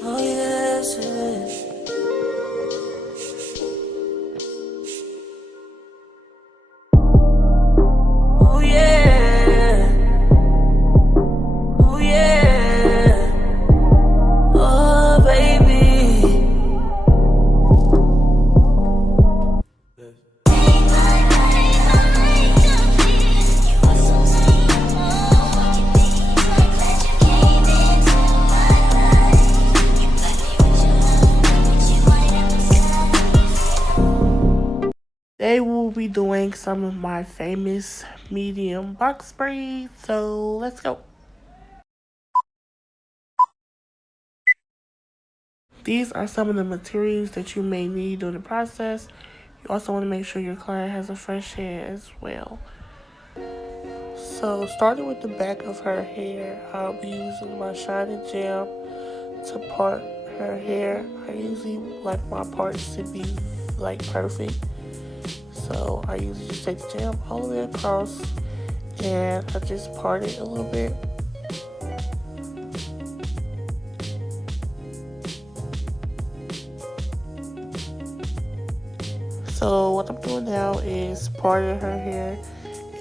Oh yes, it is. Oh yeah. Oh yeah. Oh baby. They will be doing some of my famous medium box braids, so let's go. These are some of the materials that you may need during the process. You also want to make sure your client has a fresh hair as well. So starting with the back of her hair, I'll be using my shining gel to part her hair. I usually like my parts to be like perfect. So I usually just take the gel all the way across and I just part it a little bit. So what I'm doing now is parting her hair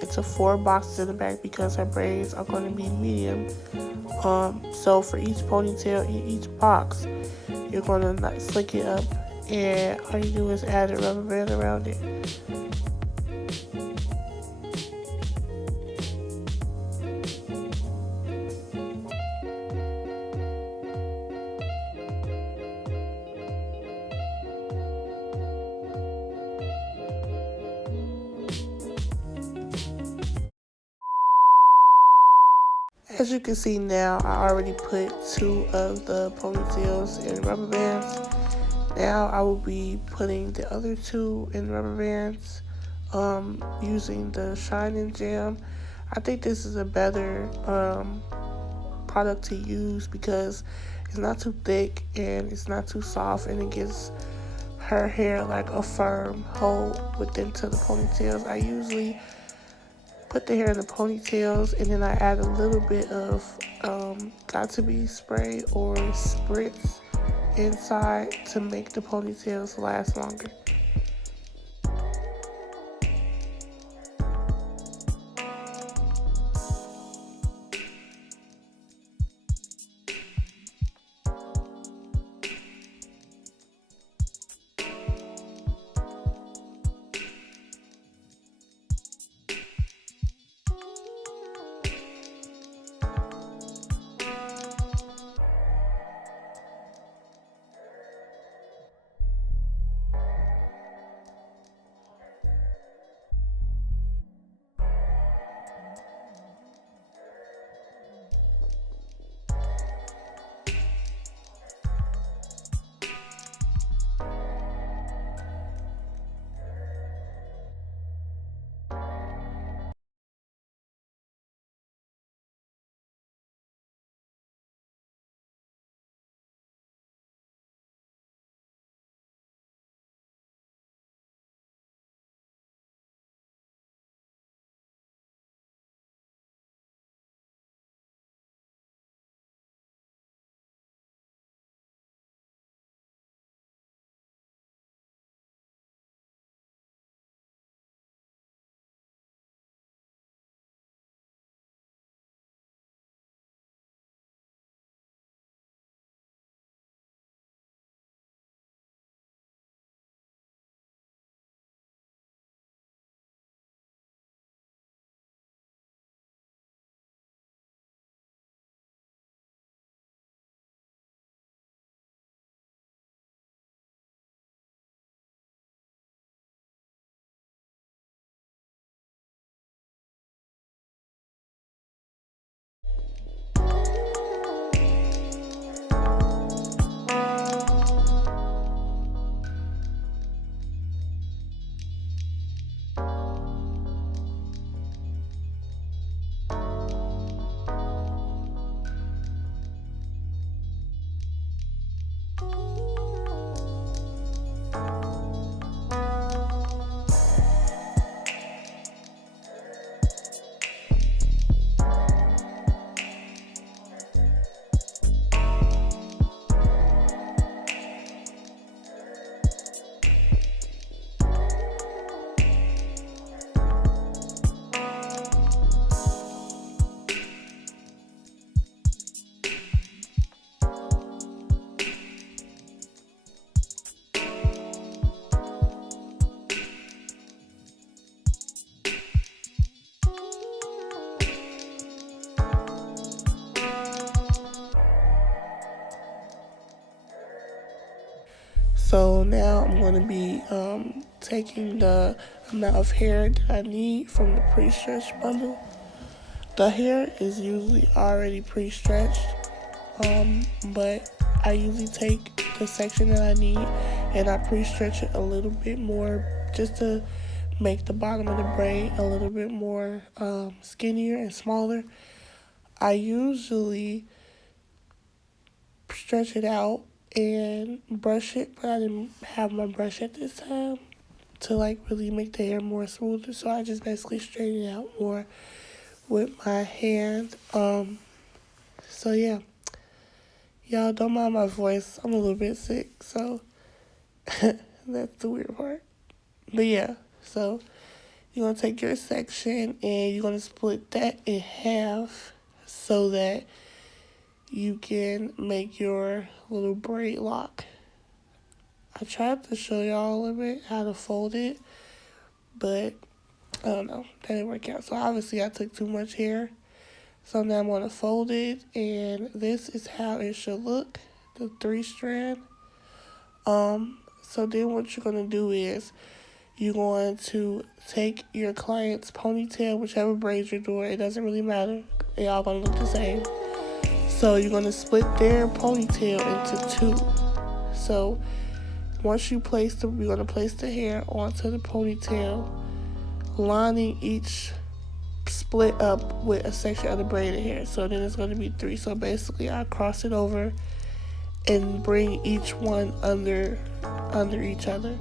into 4 boxes in the back because her braids are going to be medium. So for each ponytail in each box, you're going to like slick it up, and all you do is add a rubber band around it. As you can see now, I already put 2 of the ponytails in rubber bands. Now I will be putting the other 2 in rubber bands using the Shining Gem. I think this is a better product to use because it's not too thick and it's not too soft, and it gives her hair like a firm hold within to the ponytails. I usually put the hair in the ponytails and then I add a little bit of got to be spray or spritz inside to make the ponytails last longer. So now I'm going to be taking the amount of hair that I need from the pre-stretch bundle. The hair is usually already pre-stretched, but I usually take the section that I need and I pre-stretch it a little bit more just to make the bottom of the braid a little bit more skinnier and smaller. I usually stretch it out and brush it, but I didn't have my brush at this time to like really make the hair more smoother, so I just basically straighten it out more with my hand. So yeah, y'all don't mind my voice, I'm a little bit sick, so that's the weird part. But yeah, so you're going to take your section and you're going to split that in half so that you can make your little braid lock. I tried to show y'all a little bit how to fold it, but I don't know, that didn't work out. So obviously I took too much hair. So now I'm going to fold it, and this is how it should look, the 3-strand. So then what you're going to do is you're going to take your client's ponytail, whichever braids you're doing, it doesn't really matter. They all going to look the same. So you're going to split their ponytail into 2. So once you place them, you're going to place the hair onto the ponytail, lining each split up with a section of the braided hair. So then it's going to be 3. So basically I cross it over and bring each one under each other.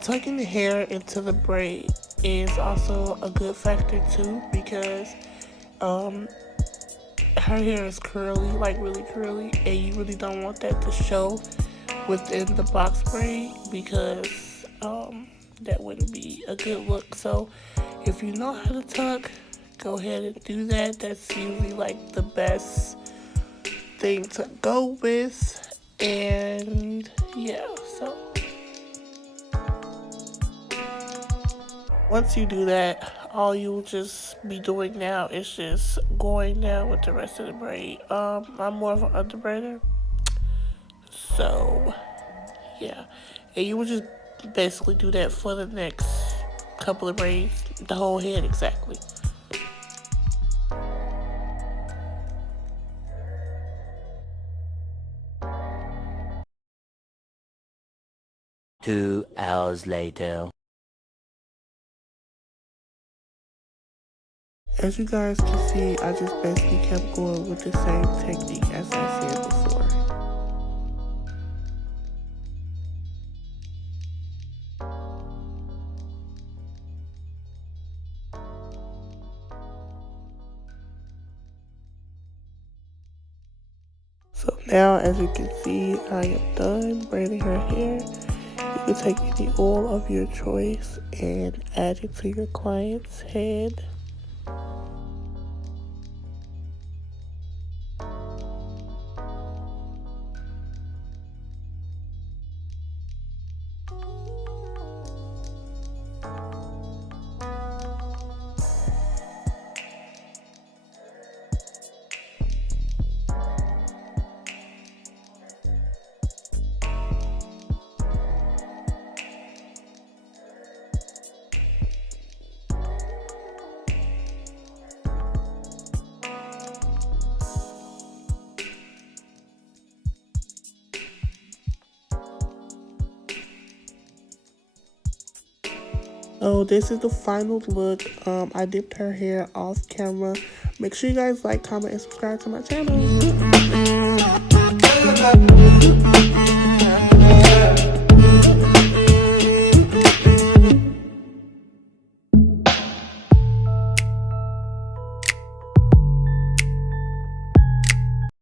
Tucking the hair into the braid is also a good factor too, because her hair is curly, like really curly, and you really don't want that to show within the box braid, because that wouldn't be a good look. So if you know how to tuck, go ahead and do that. That's usually like the best thing to go with. And yeah, so once you do that, all you'll just be doing now is just going down with the rest of the braid. I'm more of an underbraider, so yeah, and you would just basically do that for the next couple of braids, the whole head exactly. Two hours later. As you guys can see, I just basically kept going with the same technique as I said before. So now, as you can see, I am done braiding her hair. You can take any oil of your choice and add it to your client's head. So this is the final look. I dipped her hair off camera. Make sure you guys like, comment, and subscribe to my channel.